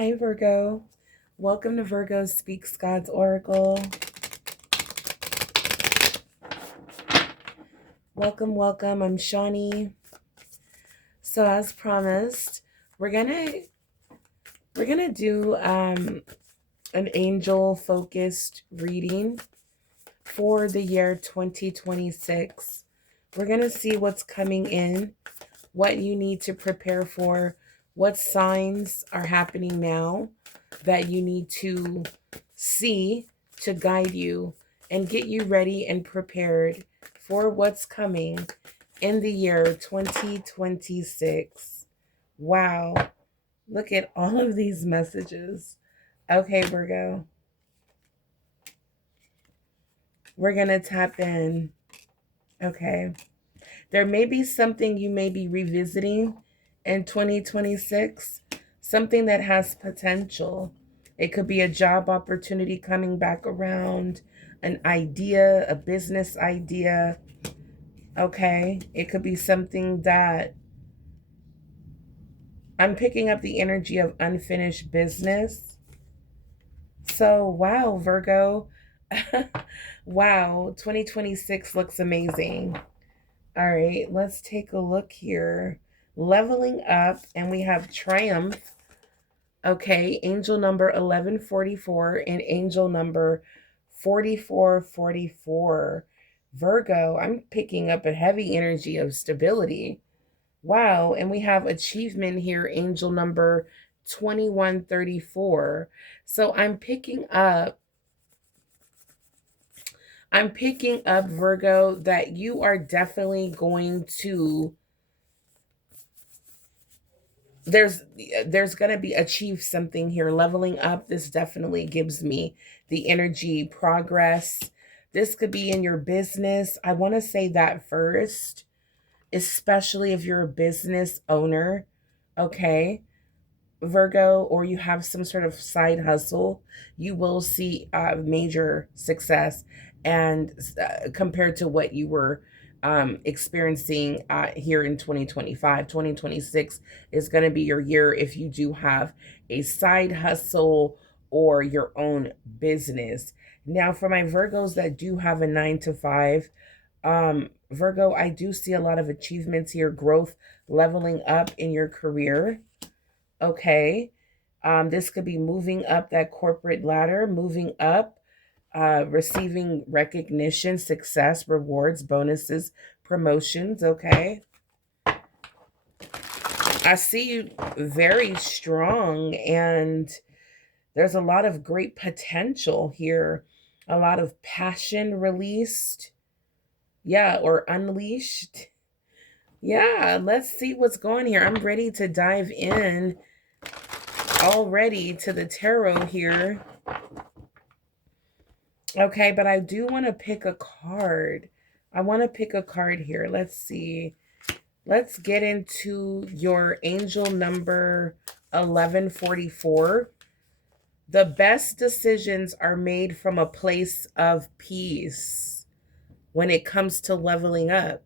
Hi, Virgo. Welcome to Virgo Speaks God's Oracle. Welcome, welcome. I'm Shawnee. So, as promised, we're gonna do an angel focused reading for the year 2026. We're gonna see what's coming in, what you need to prepare for, what signs are happening now that you need to see to guide you and get you ready and prepared for what's coming in the year 2026. Wow, look at all of these messages. Okay, Virgo, we're going to tap in. Okay. There may be something you may be revisiting in 2026, something that has potential. It could be a job opportunity coming back around, an idea, a business idea. Okay. It could be something that I'm picking up the energy of unfinished business. So, wow, Virgo. Wow, 2026 looks amazing. All right, let's take a look here. Leveling up, and we have Triumph. Okay, angel number 1144 and angel number 4444. Virgo, I'm picking up a heavy energy of stability. Wow, and we have achievement here, angel number 2134. So I'm picking up, Virgo, that you are definitely going to there's going to be achieve something here. Leveling up, this definitely gives me the energy progress. This could be in your business. I want to say that first, especially if you're a business owner, okay, Virgo, or you have some sort of side hustle, you will see major success and compared to what you were experiencing here in 2025. 2026 is going to be your year if you do have a side hustle or your own business. Now, for my Virgos that do have a 9 to 5, Virgo, I do see a lot of achievements here, growth, leveling up in your career. Okay. This could be moving up that corporate ladder, moving up, receiving recognition, success, rewards, bonuses, promotions. Okay. I see you very strong, and there's a lot of great potential here, a lot of passion released. Yeah, or unleashed. Yeah, let's see what's going here. I'm ready to dive in already to the tarot here. Okay, but I do want to pick a card. I want to pick a card here. Let's see. Let's get into your angel number 1144. The best decisions are made from a place of peace when it comes to leveling up.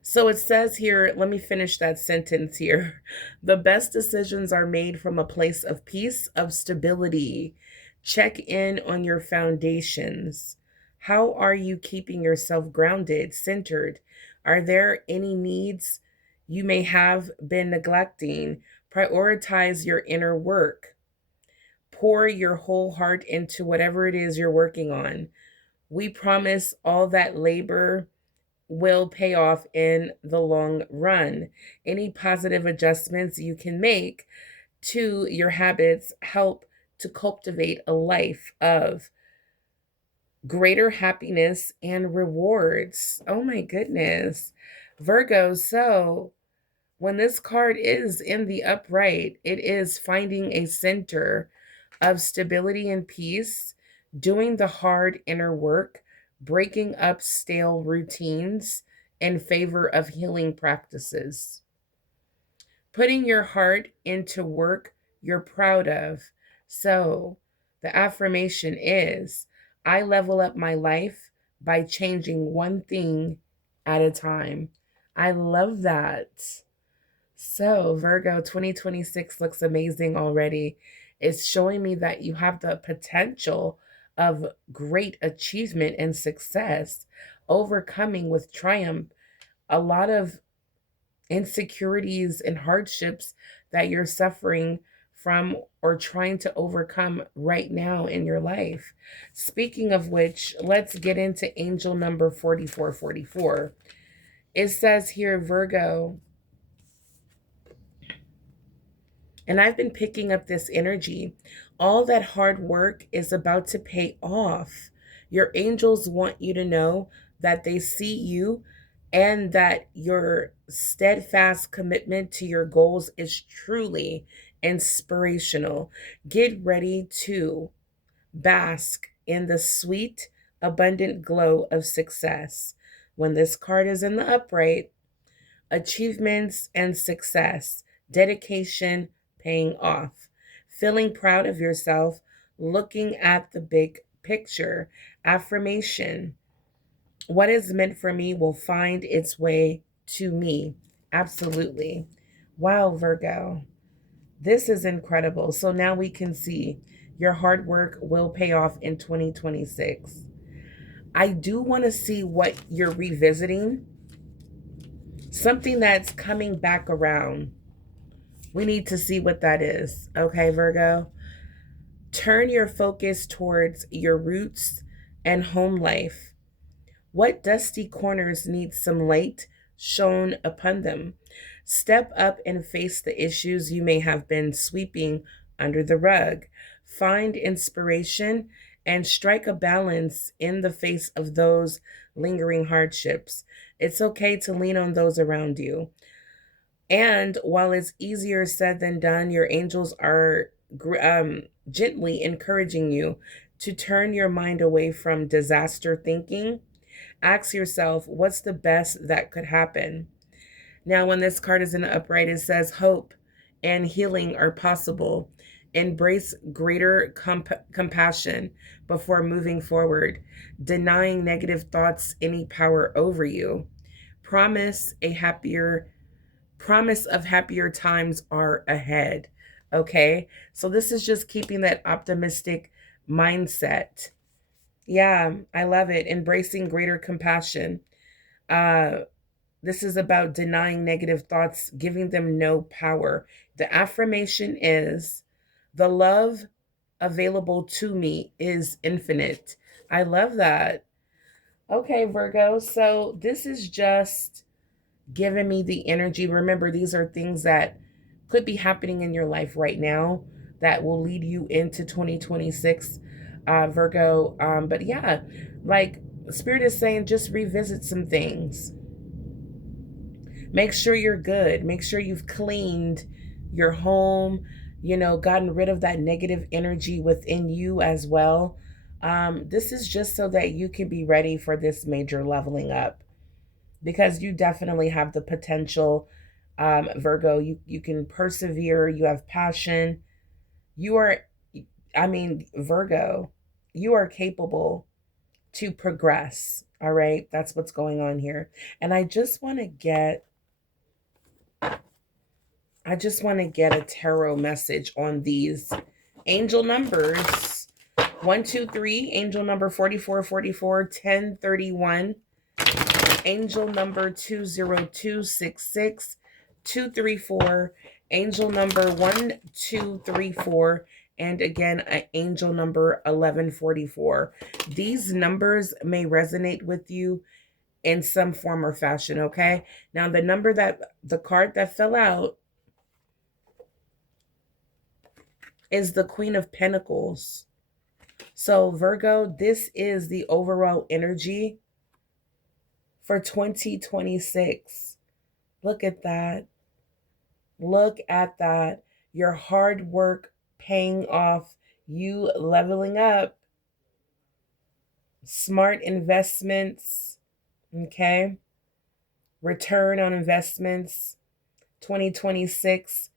So it says here, let me finish that sentence here. The best decisions are made from a place of peace, of stability. Check in on your foundations. How are you keeping yourself grounded, centered? Are there any needs you may have been neglecting? Prioritize your inner work. Pour your whole heart into whatever it is you're working on. We promise all that labor will pay off in the long run. Any positive adjustments you can make to your habits help to cultivate a life of greater happiness and rewards. Oh my goodness. Virgo, so when this card is in the upright, it is finding a center of stability and peace, doing the hard inner work, breaking up stale routines in favor of healing practices, putting your heart into work you're proud of. So the affirmation is, I level up my life by changing one thing at a time. I love that. So, Virgo, 2026 looks amazing already. It's showing me that you have the potential of great achievement and success, overcoming with triumph a lot of insecurities and hardships that you're suffering from or trying to overcome right now in your life. Speaking of which, let's get into angel number 4444. It says here, Virgo, and I've been picking up this energy. All that hard work is about to pay off. Your angels want you to know that they see you and that your steadfast commitment to your goals is truly inspirational. Get ready to bask in the sweet, abundant glow of success. When this card is in the upright, achievements and success, dedication paying off, feeling proud of yourself, looking at the big picture, affirmation. What is meant for me will find its way to me. Absolutely. Wow, Virgo. This is incredible. So now we can see your hard work will pay off in 2026. I do want to see what you're revisiting, something that's coming back around. We need to see what that is. Okay, Virgo? Turn your focus towards your roots and home life. What dusty corners need some light shone upon them? Step up and face the issues you may have been sweeping under the rug. Find inspiration and strike a balance in the face of those lingering hardships. It's okay to lean on those around you. And while it's easier said than done, your angels are gently encouraging you to turn your mind away from disaster thinking. Ask yourself, what's the best that could happen? Now, when this card is in the upright, it says hope and healing are possible. Embrace greater compassion before moving forward, denying negative thoughts any power over you. Promise a happier promise of happier times are ahead. Okay? So this is just keeping that optimistic mindset. Yeah, I love it. Embracing greater compassion. Uh this is about denying negative thoughts, giving them no power. The affirmation is the love available to me is infinite. I love that. Okay, Virgo. So this is just giving me the energy. Remember, these are things that could be happening in your life right now that will lead you into 2026, Virgo. But yeah, like Spirit is saying, just revisit some things. Make sure you're good. Make sure you've cleaned your home, gotten rid of that negative energy within you as well. This is just so that you can be ready for this major leveling up, because you definitely have the potential, Virgo. You can persevere. You have passion. You are, I mean, Virgo, you are capable to progress. All right, that's what's going on here. And I just want to get a tarot message on these angel numbers. 123, angel number 4444, 1031. Angel number 20266, 234, angel number 1234, and again, angel number 1144. These numbers may resonate with you in some form or fashion, okay? Now, the card that fell out is the Queen of Pentacles. So, Virgo, this is the overall energy for 2026. Look at that. Look at that. Your hard work paying off, you leveling up, smart investments, okay? Return on investments. 2026,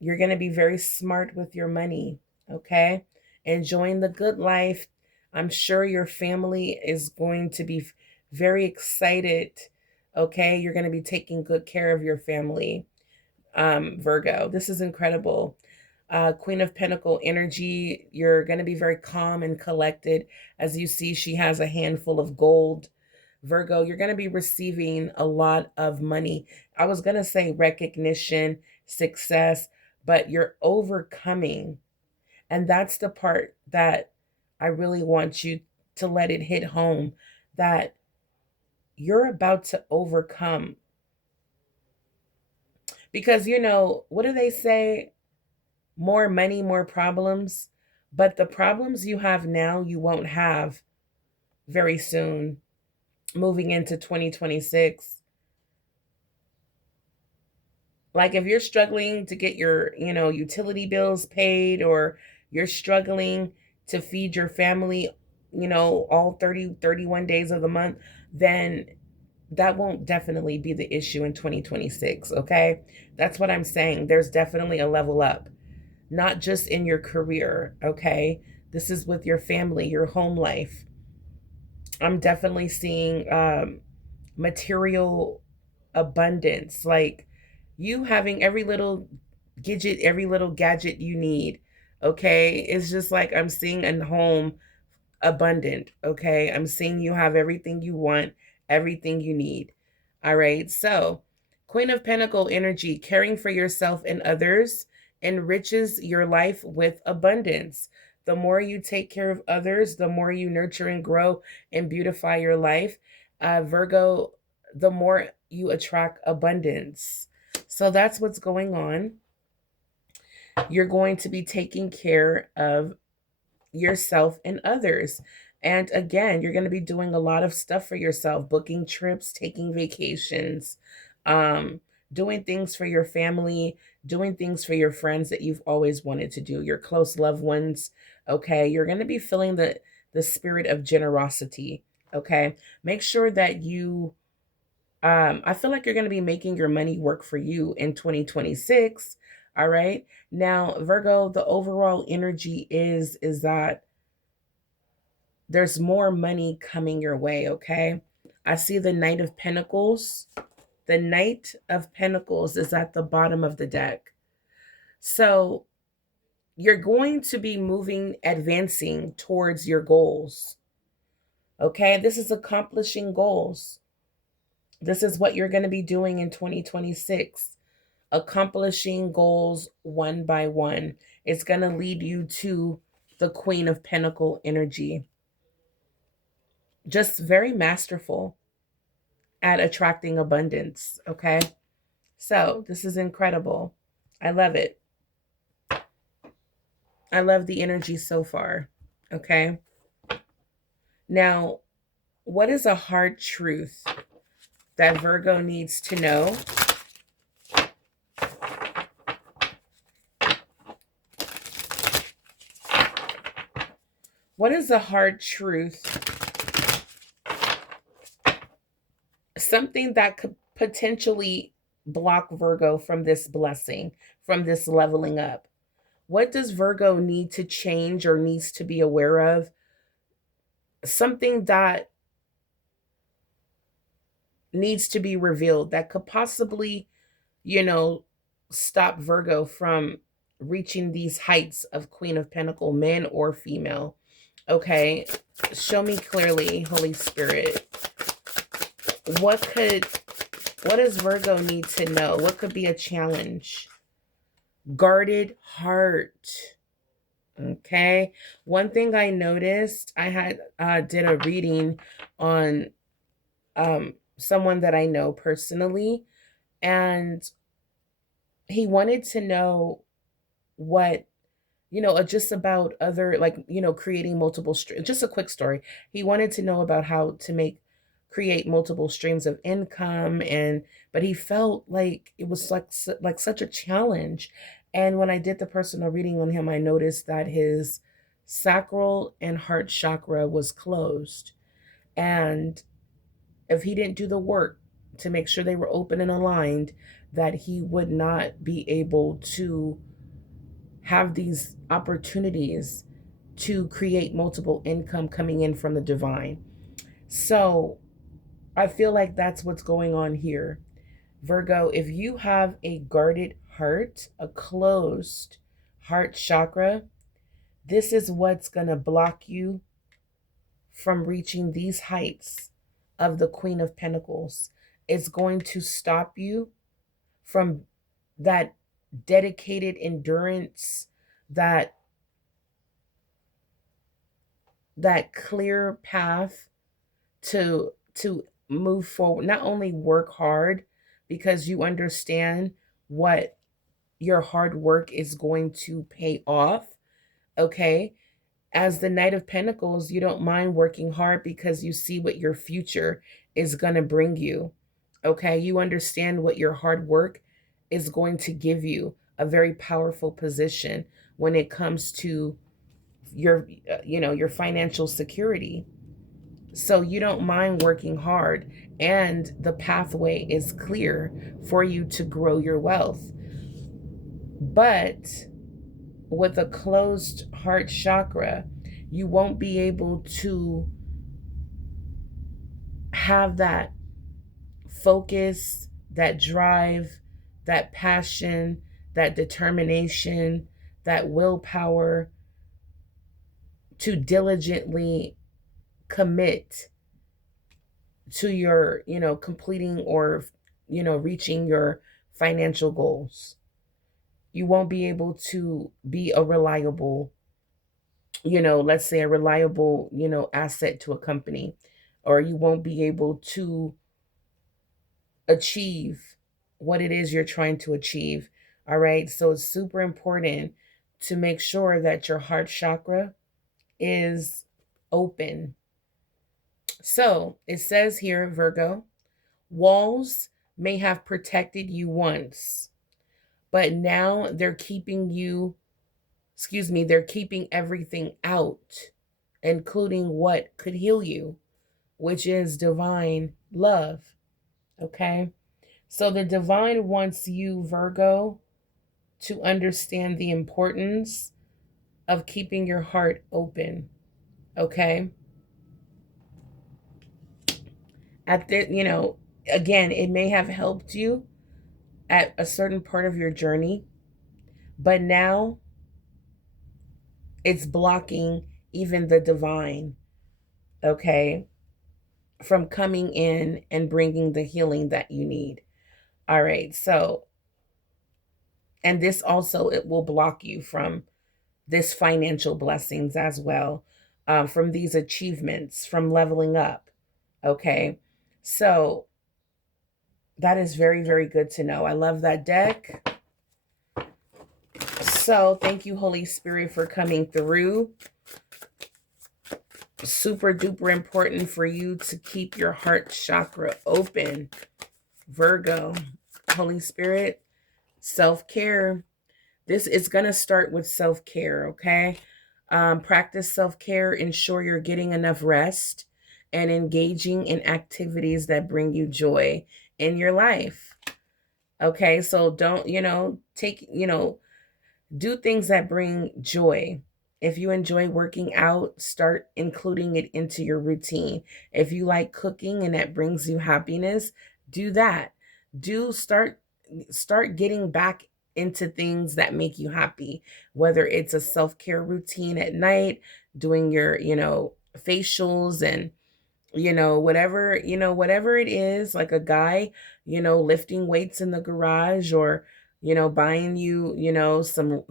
you're going to be very smart with your money, okay? Enjoying the good life. I'm sure your family is going to be very excited, okay? You're going to be taking good care of your family. Virgo. This is incredible. Queen of Pentacle energy. You're going to be very calm and collected. As you see, she has a handful of gold. Virgo, you're going to be receiving a lot of money. I was going to say recognition, success, but you're overcoming. And that's the part that I really want you to let it hit home, that you're about to overcome. Because, what do they say? More money, more problems. But the problems you have now, you won't have very soon, moving into 2026. Like if you're struggling to get your, utility bills paid, or you're struggling to feed your family, all 30, 31 days of the month, then that won't definitely be the issue in 2026. Okay. That's what I'm saying. There's definitely a level up, not just in your career. Okay. This is with your family, your home life. I'm definitely seeing material abundance, like you having every little every little gadget you need. Okay. It's just like I'm seeing a home abundant. Okay. I'm seeing you have everything you want, everything you need. All right. So, Queen of Pentacle energy, caring for yourself and others enriches your life with abundance. The more you take care of others, the more you nurture and grow and beautify your life. Virgo, the more you attract abundance. So that's what's going on. You're going to be taking care of yourself and others. And again, you're going to be doing a lot of stuff for yourself, booking trips, taking vacations, um, doing things for your family, doing things for your friends that you've always wanted to do, your close loved ones. Okay. You're going to be feeling the spirit of generosity. Okay. Make sure that I feel like you're going to be making your money work for you in 2026. All right. Now, Virgo, the overall energy is that there's more money coming your way. Okay. I see the Knight of Pentacles. The Knight of Pentacles is at the bottom of the deck. So you're going to be moving, advancing towards your goals. Okay. This is accomplishing goals. This is what you're going to be doing in 2026. Accomplishing goals one by one. It's going to lead you to the Queen of Pentacle energy. Just very masterful at attracting abundance. Okay. So this is incredible. I love it. I love the energy so far. Okay. Now, what is a hard truth that Virgo needs to know? What is a hard truth? Something that could potentially block Virgo from this blessing, from this leveling up. What does Virgo need to change or needs to be aware of? Something that needs to be revealed that could possibly, you know, stop Virgo from reaching these heights of Queen of Pentacle, man or female. Okay, show me clearly, Holy Spirit. What does Virgo need to know? What could be a challenge? Guarded heart. Okay. One thing I noticed, I had did a reading on someone that I know personally, and he wanted to know what, just about other, like, creating multiple streams. Just a quick story. He wanted to know about how to create multiple streams of income, and but he felt like it was like such a challenge. And when I did the personal reading on him, I noticed that his sacral and heart chakra was closed. And if he didn't do the work to make sure they were open and aligned, that he would not be able to have these opportunities to create multiple income coming in from the divine. So I feel like that's what's going on here. Virgo, if you have a guarded heart, a closed heart chakra, this is what's going to block you from reaching these heights of the Queen of Pentacles. It's going to stop you from that dedicated endurance, that clear path to move forward. Not only work hard because you understand what your hard work is going to pay off, okay? As the Knight of Pentacles, you don't mind working hard because you see what your future is going to bring you. Okay, you understand what your hard work is going to give you, a very powerful position when it comes to your your financial security. So you don't mind working hard, and the pathway is clear for you to grow your wealth. But with a closed heart chakra, you won't be able to have that focus, that drive, that passion, that determination, that willpower to diligently commit to your, completing or, reaching your financial goals. You won't be able to be a reliable, let's say a reliable, asset to a company, or you won't be able to achieve what it is you're trying to achieve. All right. So it's super important to make sure that your heart chakra is open. So it says here, Virgo, walls may have protected you once, but now they're keeping they're keeping everything out, including what could heal you, which is divine love. Okay. So the divine wants you, Virgo, to understand the importance of keeping your heart open. Okay. At the, again, it may have helped you at a certain part of your journey, but now it's blocking even the divine, okay, from coming in and bringing the healing that you need. All right. So, and this also, it will block you from this financial blessings as well, from these achievements, from leveling up. Okay. So that is very, very good to know. I love that deck. So thank you, Holy Spirit, for coming through. Super duper important for you to keep your heart chakra open, Virgo. Holy Spirit, self-care. This is going to start with self-care, okay? Practice self-care. Ensure you're getting enough rest and engaging in activities that bring you joy in your life. Okay, so don't, do things that bring joy. If you enjoy working out, start including it into your routine. If you like cooking and that brings you happiness, do that. Do start getting back into things that make you happy, whether it's a self-care routine at night, doing your, facials and whatever it is, like a guy, lifting weights in the garage, or, buying you, some,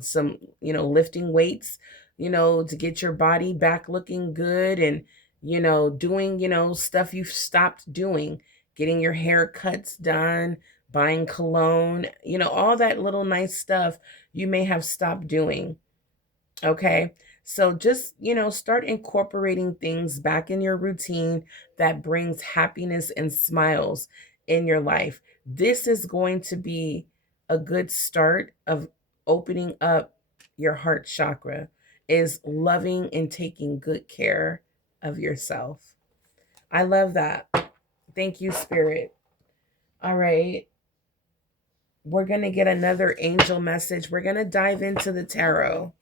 lifting weights, to get your body back looking good, and, doing, stuff you've stopped doing, getting your haircuts done, buying cologne, all that little nice stuff you may have stopped doing. Okay. So just, start incorporating things back in your routine that brings happiness and smiles in your life. This is going to be a good start of opening up your heart chakra, is loving and taking good care of yourself. I love that. Thank you, Spirit. All right. We're going to get another angel message. We're going to dive into the tarot.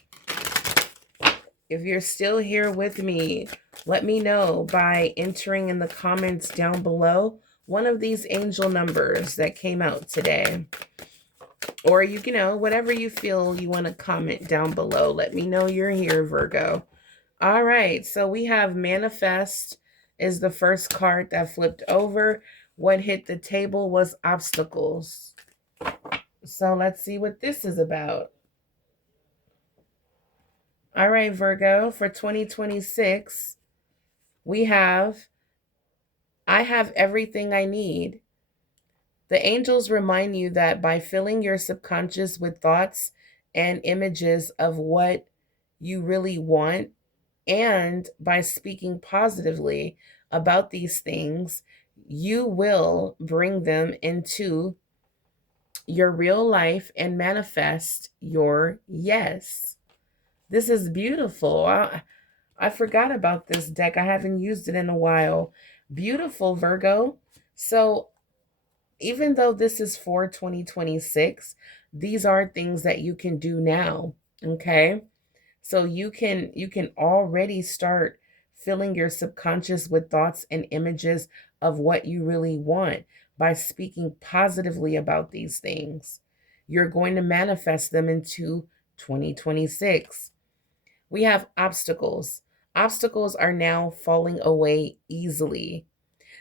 If you're still here with me, let me know by entering in the comments down below one of these angel numbers that came out today. Or you know, whatever you feel you want to comment down below. Let me know you're here, Virgo. All right, so we have manifest is the first card that flipped over. What hit the table was obstacles. So let's see what this is about. All right, Virgo, for 2026, we have I have everything I need. The angels remind you that by filling your subconscious with thoughts and images of what you really want, and by speaking positively about these things, you will bring them into your real life and manifest your yes. This is beautiful. I forgot about this deck. I haven't used it in a while. Beautiful, Virgo. So, even though this is for 2026, these are things that you can do now, okay? So you can already start filling your subconscious with thoughts and images of what you really want by speaking positively about these things. You're going to manifest them into 2026. We have obstacles. Obstacles are now falling away easily.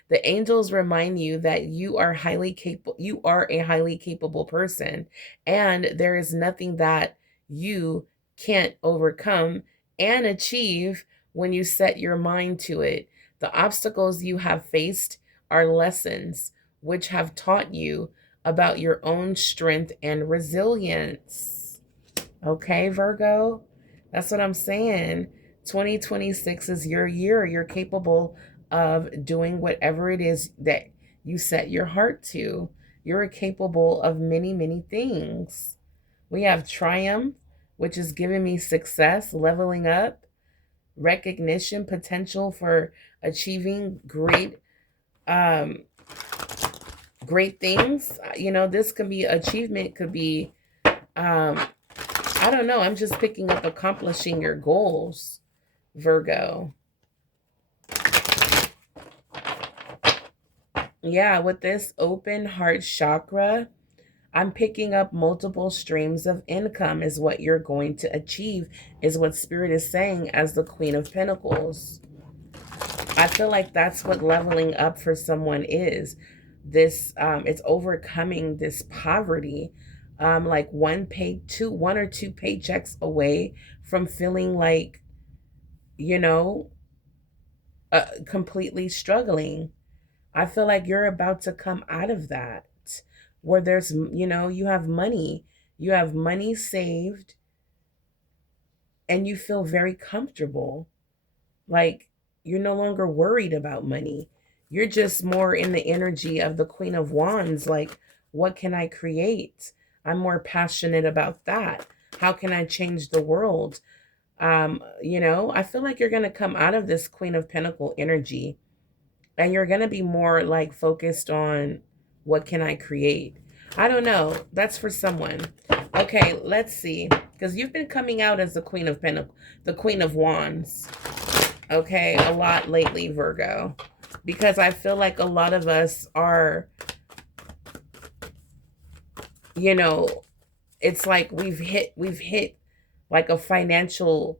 The angels remind you that you are a highly capable person, and there is nothing that you can't overcome and achieve when you set your mind to it. The obstacles you have faced are lessons which have taught you about your own strength and resilience. Okay, Virgo? That's what I'm saying. 2026 is your year. You're capable of doing whatever it is that you set your heart to. You're capable of many, many things. We have triumph, which is giving me success, leveling up, recognition, potential for achieving um, great things. You know, this could be achievement, could be um, I don't know. I'm just picking up accomplishing your goals, Virgo. Yeah, with this open heart chakra, I'm picking up multiple streams of income, is what you're going to achieve, is what Spirit is saying as the Queen of Pentacles. I feel like that's what leveling up for someone is. It's overcoming this poverty. Like one or two paychecks away from feeling like, you know, completely struggling. I feel like you're about to come out of that where you have money saved, and you feel very comfortable. Like you're no longer worried about money. You're just more in the energy of the Queen of Wands. Like, what can I create? I'm more passionate about that. How can I change the world? I feel like you're going to come out of this Queen of Pentacle energy, and you're going to be more like focused on what can I create. I don't know. That's for someone. Okay, let's see. Because you've been coming out as the Queen of Pentacle, the Queen of Wands. Okay, a lot lately, Virgo. Because I feel like a lot of us are, you know, it's like we've hit like a financial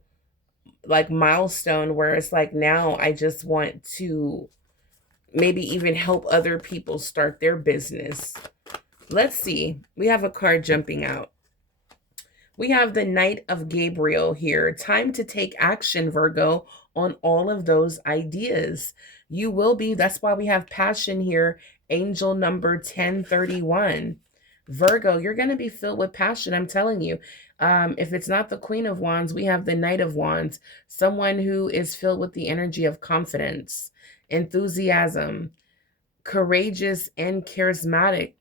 like milestone where it's like now I just want to maybe even help other people start their business. Let's see. We have a card jumping out. We have the Knight of Gabriel here. Time to take action, Virgo, on all of those ideas. You will be, that's why we have passion here, angel number 1031. Virgo, you're going to be filled with passion, I'm telling you. If it's not the Queen of Wands, we have the Knight of Wands, someone who is filled with the energy of confidence, enthusiasm, courageous, and charismatic.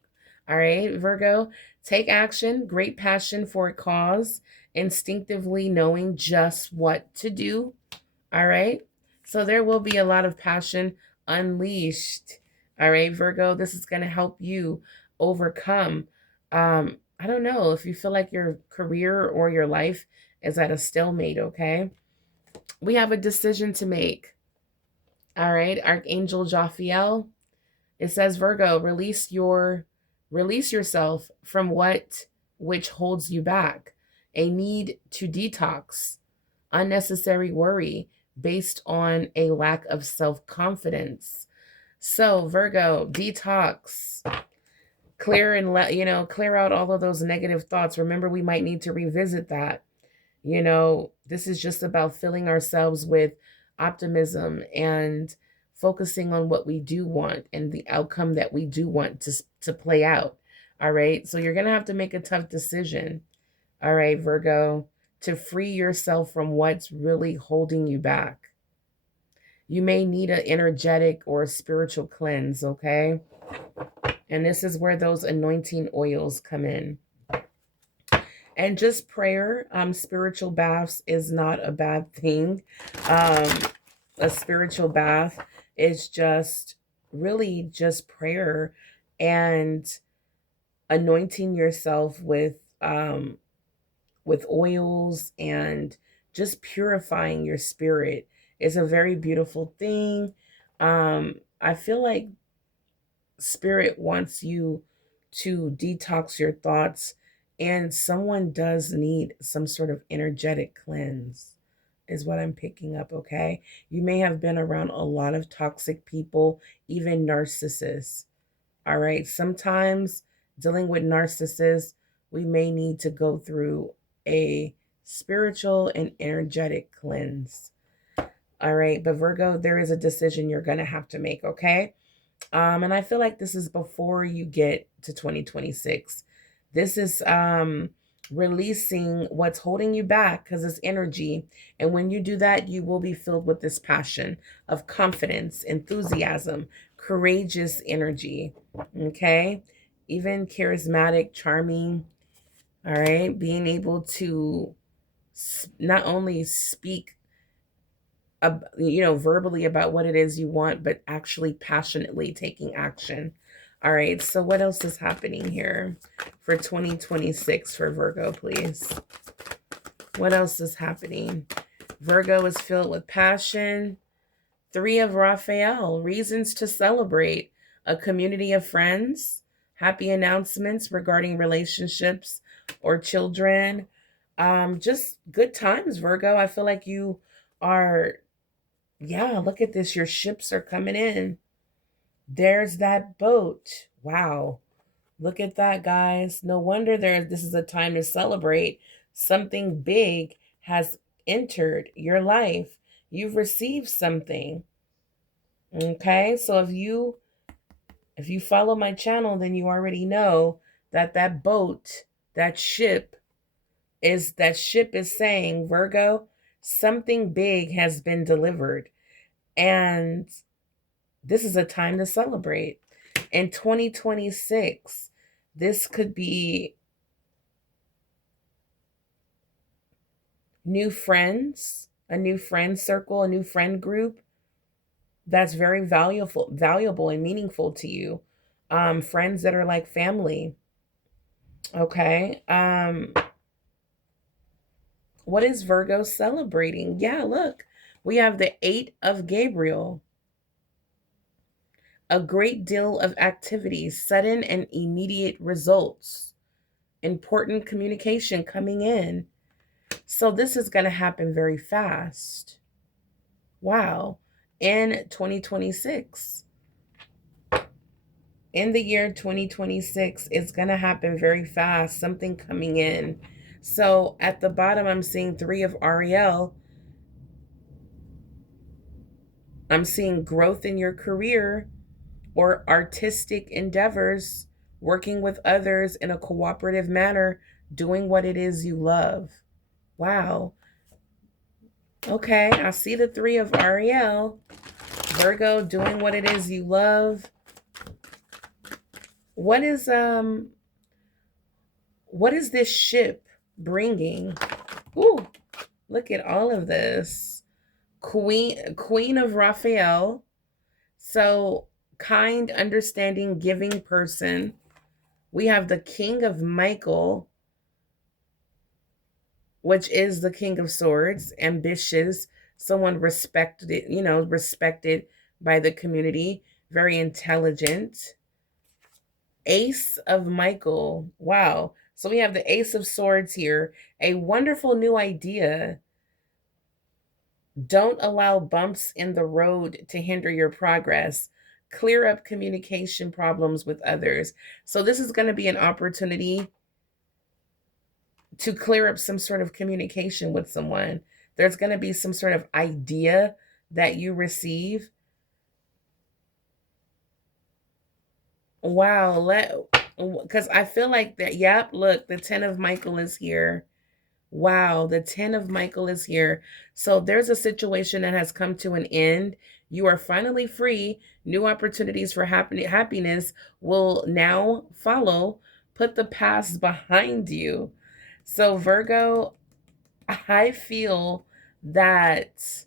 All right, Virgo, take action, great passion for a cause, instinctively knowing just what to do. All right, so there will be a lot of passion unleashed. All right, Virgo, this is going to help you overcome. I don't know if you feel like your career or your life is at a stalemate, okay? We have a decision to make. All right, Archangel Jophiel It says, Virgo, release yourself from what which holds you back. A need to detox, unnecessary worry based on a lack of self-confidence. So, Virgo, detox. Clear and clear out all of those negative thoughts. Remember, we might need to revisit that. This is just about filling ourselves with optimism and focusing on what we do want and the outcome that we do want to play out. All right. So you're going to have to make a tough decision. All right, Virgo, to free yourself from what's really holding you back. You may need an energetic or a spiritual cleanse. Okay. And this is where those anointing oils come in. And just prayer, spiritual baths is not a bad thing. A spiritual bath is just really just prayer and anointing yourself with oils and just purifying your spirit is a very beautiful thing. I feel like spirit wants you to detox your thoughts, and someone does need some sort of energetic cleanse, is what I'm picking up, okay? You may have been around a lot of toxic people, even narcissists, all right? Sometimes dealing with narcissists, we may need to go through a spiritual and energetic cleanse, all right? But Virgo, there is a decision you're going to have to make, okay? And I feel like this is before you get to 2026. This is releasing what's holding you back because it's energy. And when you do that, you will be filled with this passion of confidence, enthusiasm, courageous energy. Okay. Even charismatic, charming. All right. Being able to not only speak verbally about what it is you want, but actually passionately taking action. All right, so what else is happening here for 2026 for Virgo, please? What else is happening? Virgo is filled with passion. 3 of Raphael, reasons to celebrate. A community of friends, happy announcements regarding relationships or children. Just good times, Virgo. I feel like you are, yeah, look at this. Your ships are coming in. There's that boat. Wow. Look at that, guys. No wonder this is a time to celebrate. Something big has entered your life. You've received something. Okay? So if you follow my channel, then you already know that boat, that ship is saying, Virgo, something big has been delivered. And this is a time to celebrate. In 2026, this could be new friends, a new friend circle, a new friend group that's very valuable and meaningful to you. Friends that are like family. Okay. What is Virgo celebrating? Yeah, look. We have the 8 of Gabriel. A great deal of activity, sudden and immediate results, important communication coming in. So this is going to happen very fast. Wow. In 2026. In the year 2026, it's going to happen very fast. Something coming in. So at the bottom, I'm seeing 3 of Ariel. I'm seeing growth in your career or artistic endeavors, working with others in a cooperative manner, doing what it is you love. Wow. Okay, I see the 3 of Ariel. Virgo, doing what it is you love. What is this ship bringing? Ooh, look at all of this. Queen of Raphael. So kind, understanding, giving person. We have the King of Michael, which is the King of Swords, ambitious, someone respected by the community, very intelligent. Ace of Michael. Wow. So we have the Ace of Swords here. A wonderful new idea. Don't allow bumps in the road to hinder your progress. Clear up communication problems with others. So this is going to be an opportunity to clear up some sort of communication with someone. There's going to be some sort of idea that you receive. Wow, because I feel like that. Yep, look, the 10 of Michael is here. Wow, the 10 of Michael is here. So there's a situation that has come to an end. You are finally free. New opportunities for happiness will now follow. Put the past behind you. So, Virgo, I feel that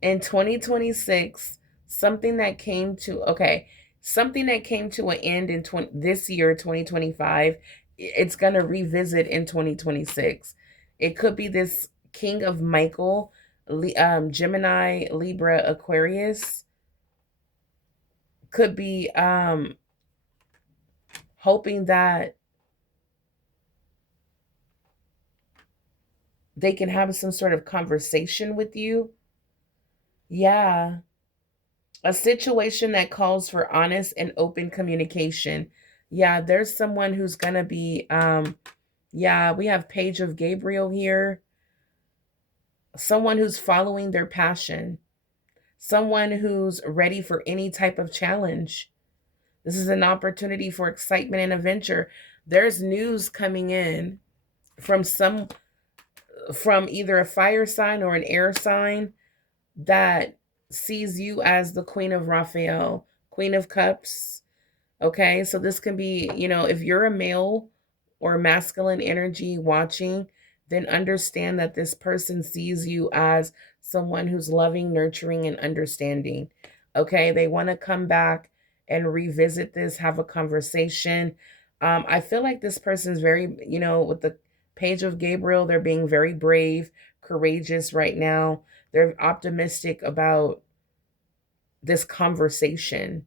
in 2026, something that came to an end in this year, 2025, it's going to revisit in 2026. It could be this King of Michael, Gemini, Libra, Aquarius, could be hoping that they can have some sort of conversation with you. Yeah. A situation that calls for honest and open communication. Yeah, there's someone who's going to be yeah, we have Page of Gabriel here. Someone who's following their passion. Someone who's ready for any type of challenge. This is an opportunity for excitement and adventure. There's news coming in from from either a fire sign or an air sign that sees you as the Queen of Raphael, Queen of Cups. Okay, so this can be, if you're a male or masculine energy watching, then understand that this person sees you as someone who's loving, nurturing, and understanding. Okay, they want to come back and revisit this, have a conversation. I feel like this person's very, with the Page of Gabriel, they're being very brave, courageous right now. They're optimistic about this conversation,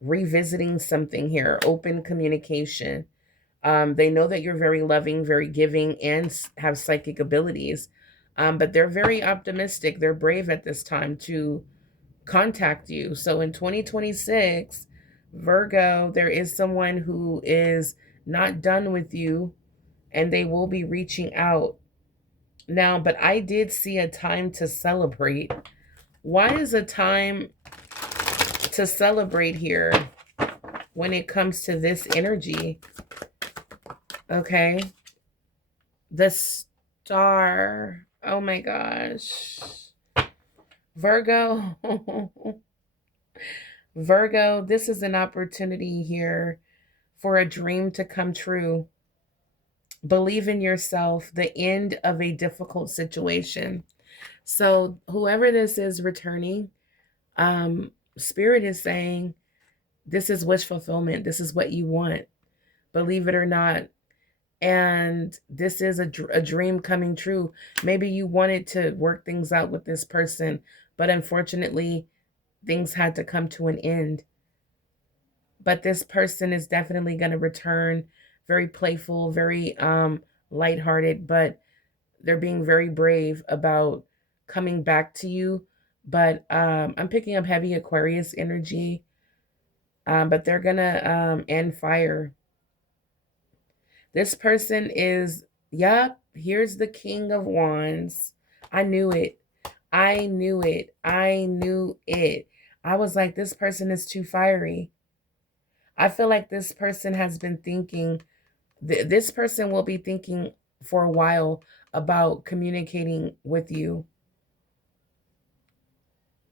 revisiting something here, open communication. They know that you're very loving, very giving, and have psychic abilities. But they're very optimistic. They're brave at this time to contact you. So in 2026, Virgo, there is someone who is not done with you and they will be reaching out. Now, but I did see a time to celebrate. Why is a time to celebrate here when it comes to this energy? Okay. The Star. Oh my gosh. Virgo. Virgo, this is an opportunity here for a dream to come true. Believe in yourself, the end of a difficult situation. So, whoever this is returning, Spirit is saying, this is wish fulfillment. This is what you want. Believe it or not. And this is a dream coming true. Maybe you wanted to work things out with this person, but unfortunately, things had to come to an end. But this person is definitely going to return, very playful, very lighthearted, but they're being very brave about coming back to you. But I'm picking up heavy Aquarius energy, but they're going to end fire. This person is, yep, here's the King of Wands. I knew it. I knew it. I knew it. I was like, this person is too fiery. I feel like this person has been thinking, this person will be thinking for a while about communicating with you,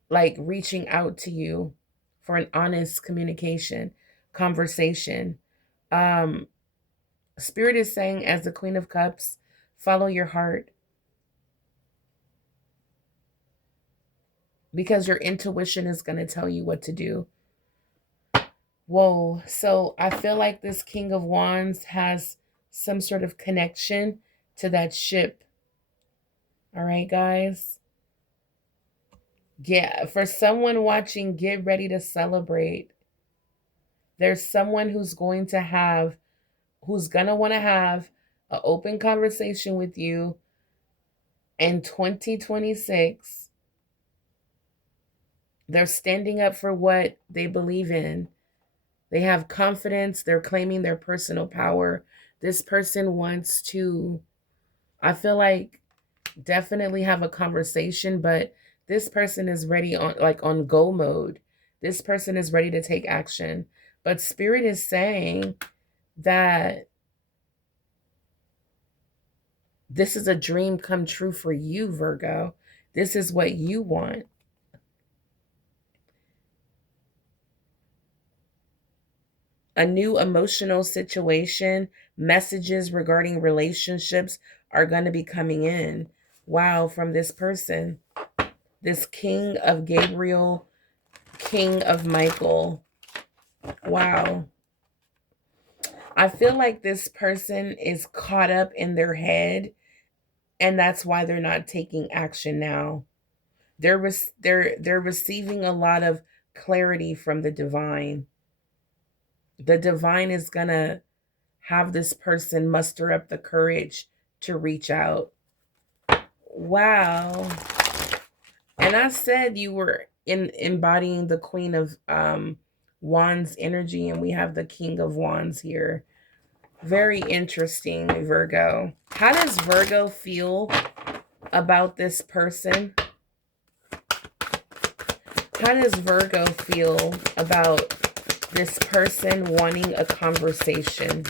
like reaching out to you for an honest communication, conversation. Spirit is saying, as the Queen of Cups, follow your heart, because your intuition is going to tell you what to do. Whoa. So I feel like this King of Wands has some sort of connection to that ship. All right, guys. For someone watching, get ready to celebrate. There's someone who's going to want to have an open conversation with you in 2026. They're standing up for what they believe in. They have confidence. They're claiming their personal power. This person wants to, I feel like, definitely have a conversation, but this person is ready on go mode. This person is ready to take action. But Spirit is saying that this is a dream come true for you, Virgo. This is what you want. A new emotional situation, messages regarding relationships are going to be coming in. Wow, from this person. This King of Gabriel, King of Michael. Wow. I feel like this person is caught up in their head, and that's why they're not taking action now. They're receiving a lot of clarity from the divine. The divine is going to have this person muster up the courage to reach out. Wow. And I said you were embodying the Queen of Wands energy, and we have the King of Wands here. Very interesting, Virgo. How does Virgo feel about this person? How does Virgo feel about this person wanting a conversation?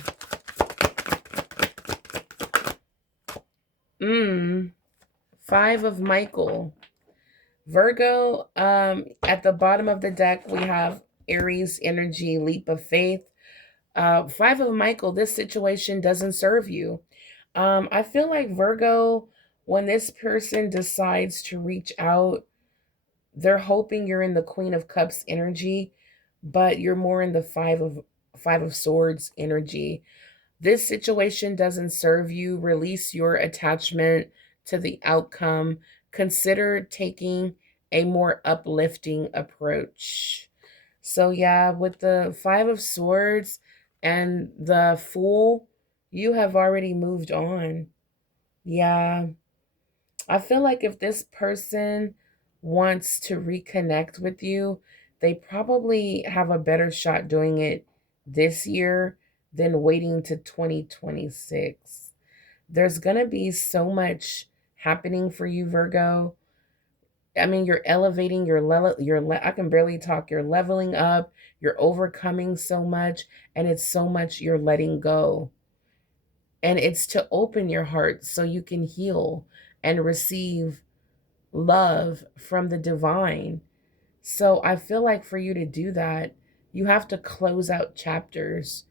Five of Michael. Virgo, at the bottom of the deck, we have Aries energy, leap of faith. Five of Michael, this situation doesn't serve you. I feel like Virgo, when this person decides to reach out, they're hoping you're in the Queen of Cups energy, but you're more in the Five of Swords energy. This situation doesn't serve you. Release your attachment to the outcome. Consider taking a more uplifting approach. So, yeah, with the Five of Swords and the Fool, you have already moved on. Yeah. I feel like if this person wants to reconnect with you, they probably have a better shot doing it this year than waiting to 2026. There's going to be so much happening for you, Virgo. I mean, you're elevating your level, I can barely talk. You're leveling up, you're overcoming so much, and it's so much you're letting go. And it's to open your heart so you can heal and receive love from the divine. So I feel like for you to do that, you have to close out chapters.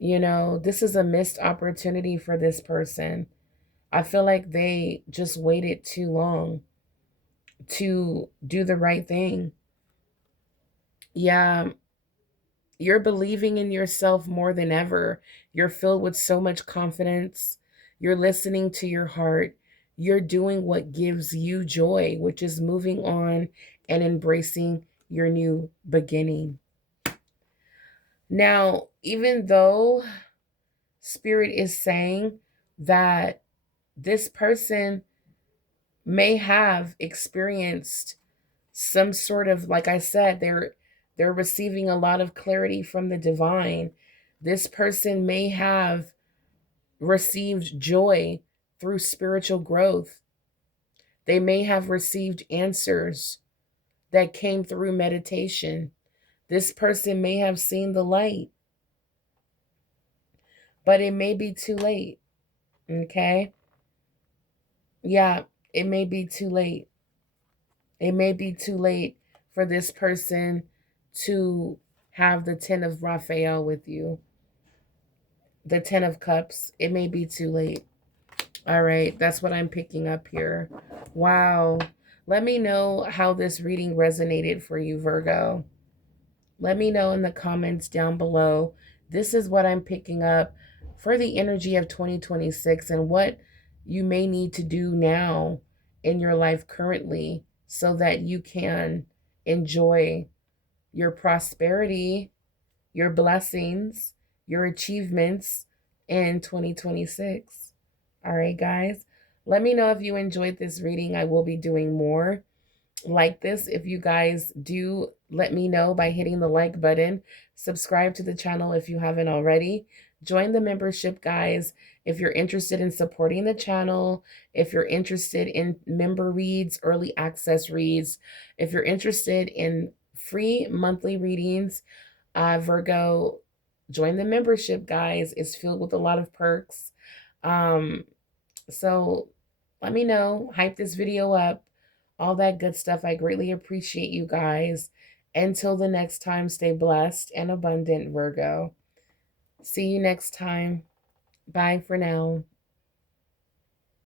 This is a missed opportunity for this person. I feel like they just waited too long to do the right thing. Yeah, you're believing in yourself more than ever. You're filled with so much confidence. You're listening to your heart. You're doing what gives you joy, which is moving on and embracing your new beginning. Now, even though Spirit is saying that this person may have experienced some sort of, like I said, they're receiving a lot of clarity from the divine. This person may have received joy through spiritual growth. They may have received answers that came through meditation. This person may have seen the light, but it may be too late. Okay? Yeah, it may be too late. It may be too late for this person to have the 10 of Raphael with you. The 10 of Cups. It may be too late. All right, that's what I'm picking up here. Wow. Let me know how this reading resonated for you, Virgo. Let me know in the comments down below. This is what I'm picking up for the energy of 2026 and what you may need to do now in your life currently so that you can enjoy your prosperity, your blessings, your achievements in 2026. All right, guys. Let me know if you enjoyed this reading. I will be doing more like this. If you guys do, let me know by hitting the like button. Subscribe to the channel if you haven't already. Join the membership, guys, if you're interested in supporting the channel, if you're interested in member reads, early access reads, if you're interested in free monthly readings, Virgo, join the membership, guys. It's filled with a lot of perks. Um, so let me know, hype this video up, all that good stuff. I greatly appreciate you guys. Until the next time, stay blessed and abundant, Virgo. See you next time. Bye for now.